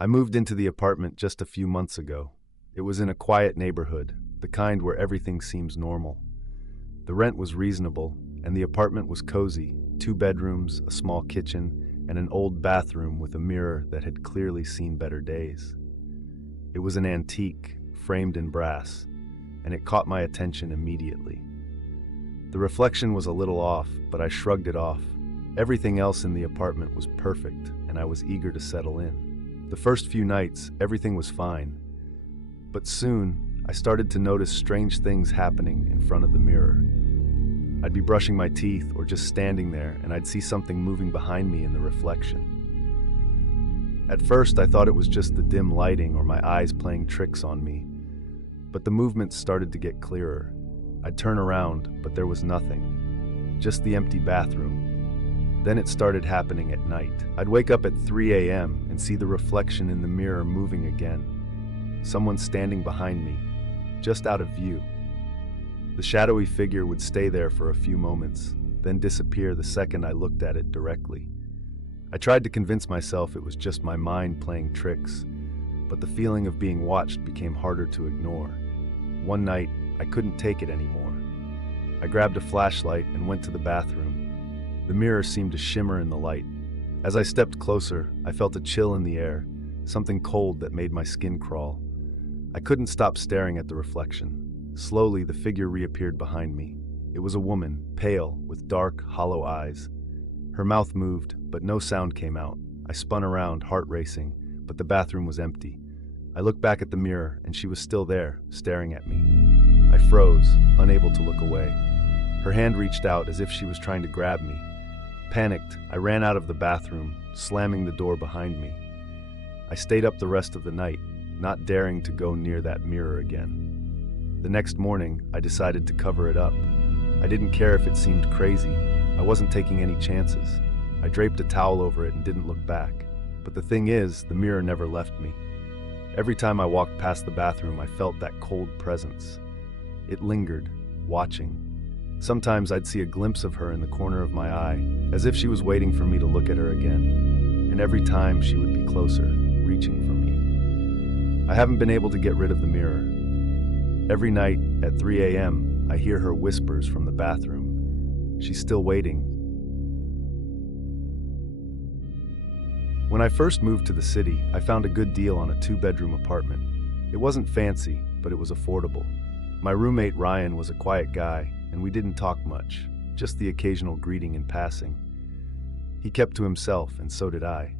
I moved into the apartment just a few months ago. It was in a quiet neighborhood, the kind where everything seems normal. The rent was reasonable, and the apartment was cozy, 2 bedrooms, a small kitchen, and an old bathroom with a mirror that had clearly seen better days. It was an antique, framed in brass, and it caught my attention immediately. The reflection was a little off, but I shrugged it off. Everything else in the apartment was perfect, and I was eager to settle in. The first few nights, everything was fine. But soon, I started to notice strange things happening in front of the mirror. I'd be brushing my teeth or just standing there, and I'd see something moving behind me in the reflection. At first, I thought it was just the dim lighting or my eyes playing tricks on me. But the movements started to get clearer. I'd turn around, but there was nothing. Just the empty bathroom. Then it started happening at night. I'd wake up at 3 a.m. and see the reflection in the mirror moving again. Someone standing behind me, just out of view. The shadowy figure would stay there for a few moments, then disappear the second I looked at it directly. I tried to convince myself it was just my mind playing tricks, but the feeling of being watched became harder to ignore. One night, I couldn't take it anymore. I grabbed a flashlight and went to the bathroom. The mirror seemed to shimmer in the light. As I stepped closer, I felt a chill in the air, something cold that made my skin crawl. I couldn't stop staring at the reflection. Slowly, the figure reappeared behind me. It was a woman, pale, with dark, hollow eyes. Her mouth moved, but no sound came out. I spun around, heart racing, but the bathroom was empty. I looked back at the mirror, and she was still there, staring at me. I froze, unable to look away. Her hand reached out as if she was trying to grab me. Panicked, I ran out of the bathroom, slamming the door behind me. I stayed up the rest of the night, not daring to go near that mirror again. The next morning, I decided to cover it up. I didn't care if it seemed crazy. I wasn't taking any chances. I draped a towel over it and didn't look back. But the thing is, the mirror never left me. Every time I walked past the bathroom, I felt that cold presence. It lingered, watching. Sometimes I'd see a glimpse of her in the corner of my eye, as if she was waiting for me to look at her again. And every time she would be closer, reaching for me. I haven't been able to get rid of the mirror. Every night at 3 a.m., I hear her whispers from the bathroom. She's still waiting. When I first moved to the city, I found a good deal on a 2-bedroom apartment. It wasn't fancy, but it was affordable. My roommate Ryan was a quiet guy, and we didn't talk much, just the occasional greeting in passing. He kept to himself, and so did I.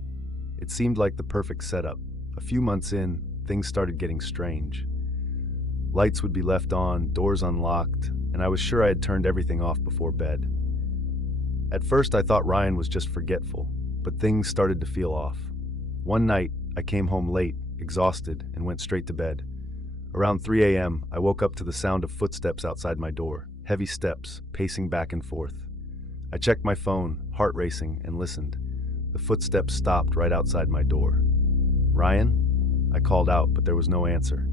It seemed like the perfect setup. A few months in, things started getting strange. Lights would be left on, doors unlocked, and I was sure I had turned everything off before bed. At first, I thought Ryan was just forgetful, but things started to feel off. One night, I came home late, exhausted, and went straight to bed. Around 3 a.m., I woke up to the sound of footsteps outside my door, heavy steps, pacing back and forth. I checked my phone, heart racing, and listened. The footsteps stopped right outside my door. "Ryan?" I called out, but there was no answer.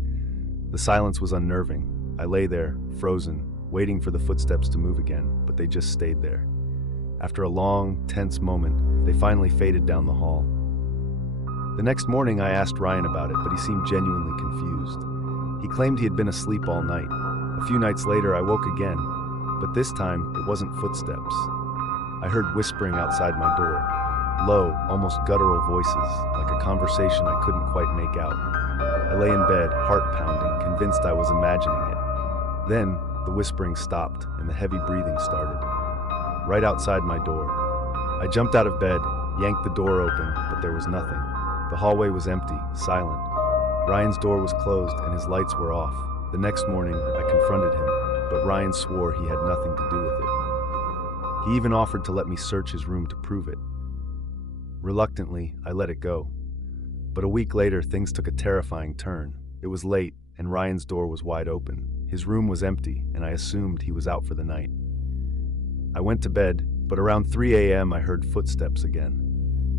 The silence was unnerving. I lay there, frozen, waiting for the footsteps to move again, but they just stayed there. After a long, tense moment, they finally faded down the hall. The next morning, I asked Ryan about it, but he seemed genuinely confused. He claimed he had been asleep all night. A few nights later, I woke again, but this time, it wasn't footsteps. I heard whispering outside my door. Low, almost guttural voices, like a conversation I couldn't quite make out. I lay in bed, heart pounding, convinced I was imagining it. Then, the whispering stopped, and the heavy breathing started. Right outside my door. I jumped out of bed, yanked the door open, but there was nothing. The hallway was empty, silent. Ryan's door was closed, and his lights were off. The next morning, I confronted him, but Ryan swore he had nothing to do with it. He even offered to let me search his room to prove it. Reluctantly, I let it go. But a week later, things took a terrifying turn. It was late, and Ryan's door was wide open. His room was empty, and I assumed he was out for the night. I went to bed, but around 3 a.m. I heard footsteps again.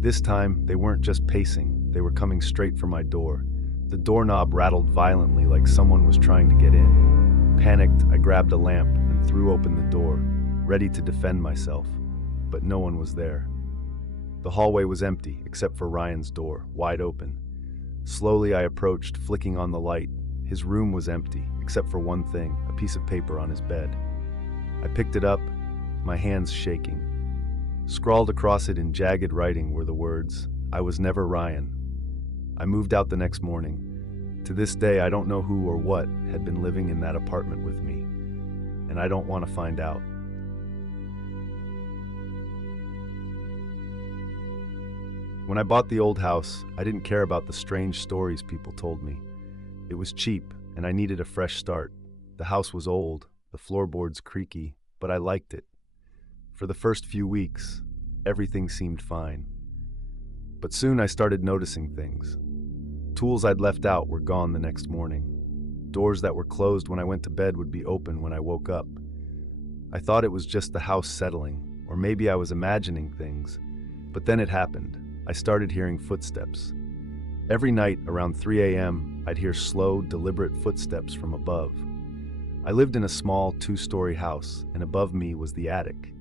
This time, they weren't just pacing, they were coming straight for my door. The doorknob rattled violently like someone was trying to get in. Panicked, I grabbed a lamp and threw open the door, ready to defend myself, but no one was there. The hallway was empty, except for Ryan's door, wide open. Slowly I approached, flicking on the light. His room was empty, except for one thing, a piece of paper on his bed. I picked it up, my hands shaking. Scrawled across it in jagged writing were the words, "I was never Ryan." I moved out the next morning. To this day, I don't know who or what had been living in that apartment with me, and I don't want to find out. When I bought the old house, I didn't care about the strange stories people told me. It was cheap, and I needed a fresh start. The house was old, the floorboards creaky, but I liked it. For the first few weeks, everything seemed fine. But soon I started noticing things. Tools I'd left out were gone the next morning. Doors that were closed when I went to bed would be open when I woke up. I thought it was just the house settling, or maybe I was imagining things. But then it happened. I started hearing footsteps. Every night around 3 a.m., I'd hear slow, deliberate footsteps from above. I lived in a small 2-story house, and above me was the attic.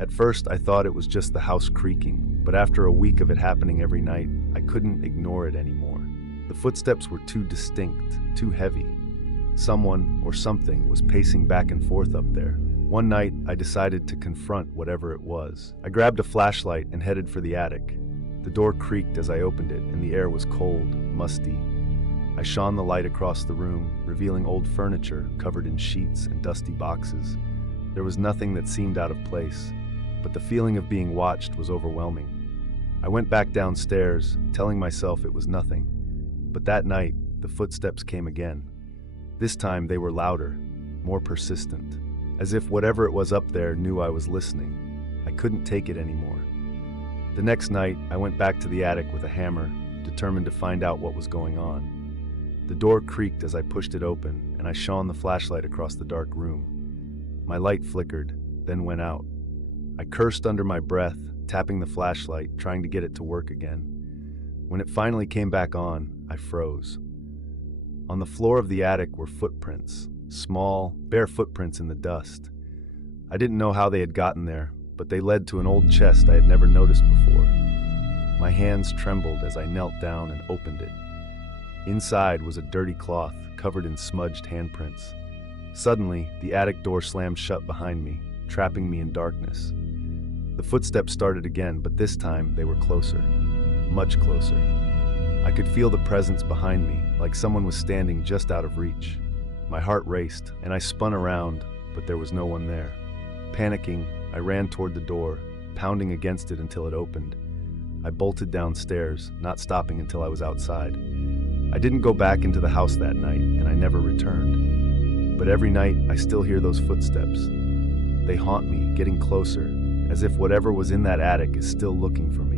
At first, I thought it was just the house creaking, but after a week of it happening every night, I couldn't ignore it anymore. The footsteps were too distinct, too heavy. Someone or something was pacing back and forth up there. One night, I decided to confront whatever it was. I grabbed a flashlight and headed for the attic. The door creaked as I opened it, and the air was cold, musty. I shone the light across the room, revealing old furniture covered in sheets and dusty boxes. There was nothing that seemed out of place, but the feeling of being watched was overwhelming. I went back downstairs, telling myself it was nothing. But that night, the footsteps came again. This time they were louder, more persistent, as if whatever it was up there knew I was listening. I couldn't take it anymore. The next night, I went back to the attic with a hammer, determined to find out what was going on. The door creaked as I pushed it open, and I shone the flashlight across the dark room. My light flickered, then went out. I cursed under my breath, tapping the flashlight, trying to get it to work again. When it finally came back on, I froze. On the floor of the attic were footprints, small, bare footprints in the dust. I didn't know how they had gotten there, but they led to an old chest I had never noticed before. My hands trembled as I knelt down and opened it. Inside was a dirty cloth covered in smudged handprints. Suddenly, the attic door slammed shut behind me, trapping me in darkness. The footsteps started again, but this time they were closer, much closer. I could feel the presence behind me, like someone was standing just out of reach. My heart raced, and I spun around, but there was no one there. Panicking, I ran toward the door, pounding against it until it opened. I bolted downstairs, not stopping until I was outside. I didn't go back into the house that night, and I never returned. But every night, I still hear those footsteps. They haunt me, getting closer, as if whatever was in that attic is still looking for me.